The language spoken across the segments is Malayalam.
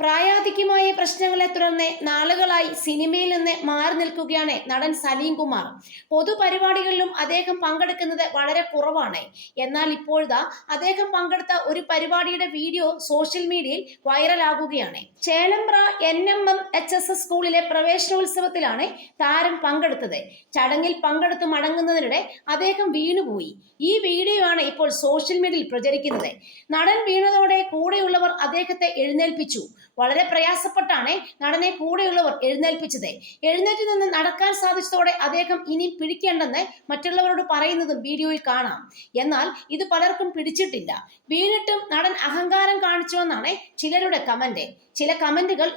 പ്രായാധിക്യമായ പ്രശ്നങ്ങളെ തുടർന്ന് നാളുകളായി സിനിമയിൽ നിന്ന് മാറി നിൽക്കുകയാണ് നടൻ സലീം കുമാർ. പൊതുപരിപാടികളിലും അദ്ദേഹം പങ്കെടുക്കുന്നത് വളരെ കുറവാണ്. എന്നാൽ ഇപ്പോഴാ അദ്ദേഹം പങ്കെടുത്ത ഒരു പരിപാടിയുടെ വീഡിയോ സോഷ്യൽ മീഡിയയിൽ വൈറലാകുകയാണ്. ചേലമ്പ്ര NMMHSS സ്കൂളിലെ പ്രവേശനോത്സവത്തിലാണ് താരം പങ്കെടുത്തത്. ചടങ്ങിൽ പങ്കെടുത്ത് മടങ്ങുന്നതിനിടെ അദ്ദേഹം വീണുപോയി. ഈ വീഡിയോ ആണ് ഇപ്പോൾ സോഷ്യൽ മീഡിയയിൽ പ്രചരിക്കുന്നത്. നടൻ വീണതോടെ കൂടെയുള്ളവർ അദ്ദേഹത്തെ എഴുന്നേൽപ്പിച്ചു. വളരെ പ്രയാസപ്പെട്ടാണ് നടനെ കൂടെയുള്ളവർ എഴുന്നേൽപ്പിച്ചത്. എഴുന്നേറ്റ് നിന്ന് നടക്കാൻ സാധിച്ചതോടെ അദ്ദേഹം ഇനി പിടിക്കേണ്ടെന്ന് മറ്റുള്ളവരോട് പറയുന്നതും വീഡിയോയിൽ കാണാം. എന്നാൽ ഇത് പലർക്കും പിടിച്ചിട്ടില്ല. വീണിട്ടും നടൻ അഹങ്കാരം കാണിച്ചുവെന്നാണ് ചിലരുടെ കമന്റ്. ചില കമന്റുകൾ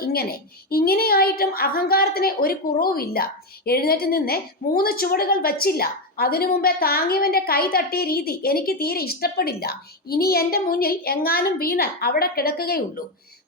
ഇങ്ങനെയായിട്ടും അഹങ്കാരത്തിന് ഒരു കുറവുമില്ല. എഴുന്നേറ്റ് നിന്ന് 3 ചുവടുകൾ വച്ചില്ല. അതിനു മുമ്പേ താങ്ങിയവന്റെ കൈ തട്ടിയ രീതി എനിക്ക് തീരെ ഇഷ്ടപ്പെടില്ല. ഇനി എന്റെ മുന്നിൽ എങ്ങാനും വീണാൽ അവിടെ കിടക്കുകയുള്ളൂ.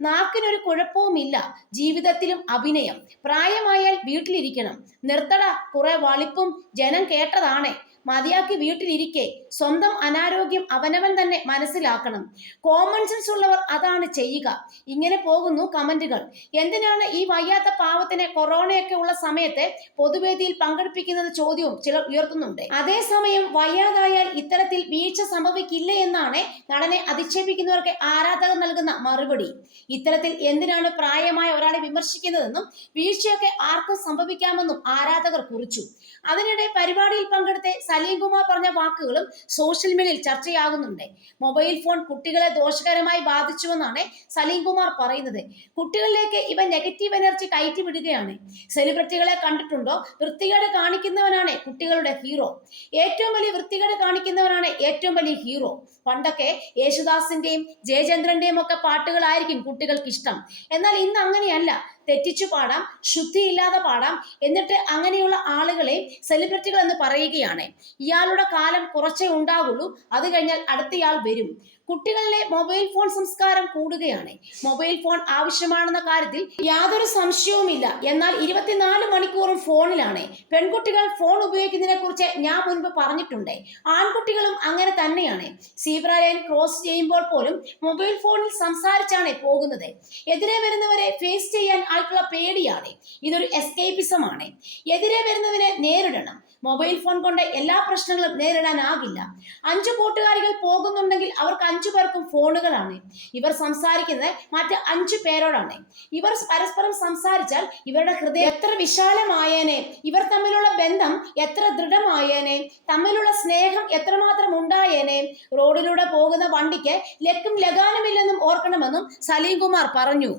നാക്കിനൊരു കുഴപ്പവുമില്ല. ജീവിതത്തിലും അഭിനയം. പ്രായമായാൽ വീട്ടിലിരിക്കണം. നിർത്തട കുറെ വളിപ്പും ജനം കേട്ടതാണ്. മതിയാക്കി വീട്ടിലിരിക്കെ. സ്വന്തം അനാരോഗ്യം അവനവൻ തന്നെ മനസ്സിലാക്കണം. കോമൺ സെൻസ് ഉള്ളവർ അതാണ് ചെയ്യുക. ഇങ്ങനെ പോകുന്നു കമന്റുകൾ. എന്തിനാണ് ഈ വയ്യാത്ത പാവത്തിനെ കൊറോണയൊക്കെ ഉള്ള സമയത്ത് പൊതുവേദിയിൽ പങ്കെടുപ്പിക്കുന്നത് ചോദ്യവും ചിലർ ഉയർത്തുന്നുണ്ട്. അതേസമയം വയ്യാതായാൽ ഇത്തരത്തിൽ വീഴ്ച സംഭവിക്കില്ലേ എന്നാണ് നടനെ അധിക്ഷേപിക്കുന്നവർക്ക് ആരാധകർ നൽകുന്ന മറുപടി. ഇത്തരത്തിൽ എന്തിനാണ് പ്രായമായ ഒരാളെ വിമർശിക്കുന്നതെന്നും വീഴ്ചയൊക്കെ ആർക്കും സംഭവിക്കാമെന്നും ആരാധകർ കുറിച്ചു. അതിനിടെ പരിപാടിയിൽ പങ്കെടുത്ത് സലീം കുമാർ പറഞ്ഞ വാക്കുകളും സോഷ്യൽ മീഡിയയിൽ ചർച്ചയാകുന്നുണ്ട്. മൊബൈൽ ഫോൺ കുട്ടികളെ ദോഷകരമായി ബാധിച്ചുവെന്നാണ് സലീം കുമാർ പറയുന്നത്. കുട്ടികളിലേക്ക് ഇവ നെഗറ്റീവ് എനർജി കയറ്റി വിടുകയാണ്. സെലിബ്രിറ്റികളെ കണ്ടിട്ടുണ്ടോ? വൃത്തികേട് കാണിക്കുന്നവനാണ് കുട്ടികളുടെ ഹീറോ. ഏറ്റവും വലിയ വൃത്തികേട് കാണിക്കുന്നവനാണ് ഏറ്റവും വലിയ ഹീറോ. പണ്ടൊക്കെ യേശുദാസിന്റെയും ജയചന്ദ്രന്റെയും ഒക്കെ പാട്ടുകളായിരിക്കും കുട്ടികൾക്ക് ഇഷ്ടം. എന്നാൽ ഇന്ന് അങ്ങനെയല്ല. തെറ്റിച്ചു പാടാം, ശുദ്ധിയില്ലാതെ പാടാം. എന്നിട്ട് അങ്ങനെയുള്ള ആളുകളെ സെലിബ്രിറ്റികൾ എന്ന് പറയുകയാണ്. ഇയാളുടെ കാലം കുറച്ചേ ഉണ്ടാകുള്ളൂ. അത് കഴിഞ്ഞാൽ അടുത്തയാൾ വരും. കുട്ടികളിലെ മൊബൈൽ ഫോൺ സംസ്കാരം കൂടുകയാണ്. മൊബൈൽ ഫോൺ ആവശ്യമാണെന്ന കാര്യത്തിൽ യാതൊരു സംശയവുമില്ല. എന്നാൽ 24 മണിക്കൂറും ഫോണിലാണ്. പെൺകുട്ടികൾ ഫോൺ ഉപയോഗിക്കുന്നതിനെ കുറിച്ച് ഞാൻ മുൻപ് പറഞ്ഞിട്ടുണ്ട്. ആൺകുട്ടികളും അങ്ങനെ തന്നെയാണ്. സീബ്ര ലൈൻ ക്രോസ് ചെയ്യുമ്പോൾ പോലും മൊബൈൽ ഫോണിൽ സംസാരിച്ചാണ് പോകുന്നത്. എതിരെ വരുന്നവരെ ഫേസ് ചെയ്യാൻ ആൾക്കുള്ള പേടിയാണ്. ഇതൊരു എസ്കേപ്പിസമാണ്. എതിരെ വരുന്നതിനെ നേരിടണം. മൊബൈൽ ഫോൺ കൊണ്ട് എല്ലാ പ്രശ്നങ്ങളും നേരിടാനാകില്ല. 5 കൂട്ടുകാരികൾ പോകുന്നുണ്ടെങ്കിൽ അവർക്ക് 5 പേർക്കും ഫോണുകളാണ്. ഇവർ സംസാരിക്കുന്നത് മറ്റ് 5 പേരോടാണ്. ഇവർ പരസ്പരം സംസാരിച്ചാൽ ഇവരുടെ ഹൃദയം എത്ര വിശാലമായേനെ, ഇവർ തമ്മിലുള്ള ബന്ധം എത്ര ദൃഢമായേനെ, തമ്മിലുള്ള സ്നേഹം എത്രമാത്രം ഉണ്ടായേനെ. റോഡിലൂടെ പോകുന്ന വണ്ടിക്ക് ലക്കും ലഗാനുമില്ലെന്നും ഓർക്കണമെന്നും സലീം കുമാർ പറഞ്ഞു.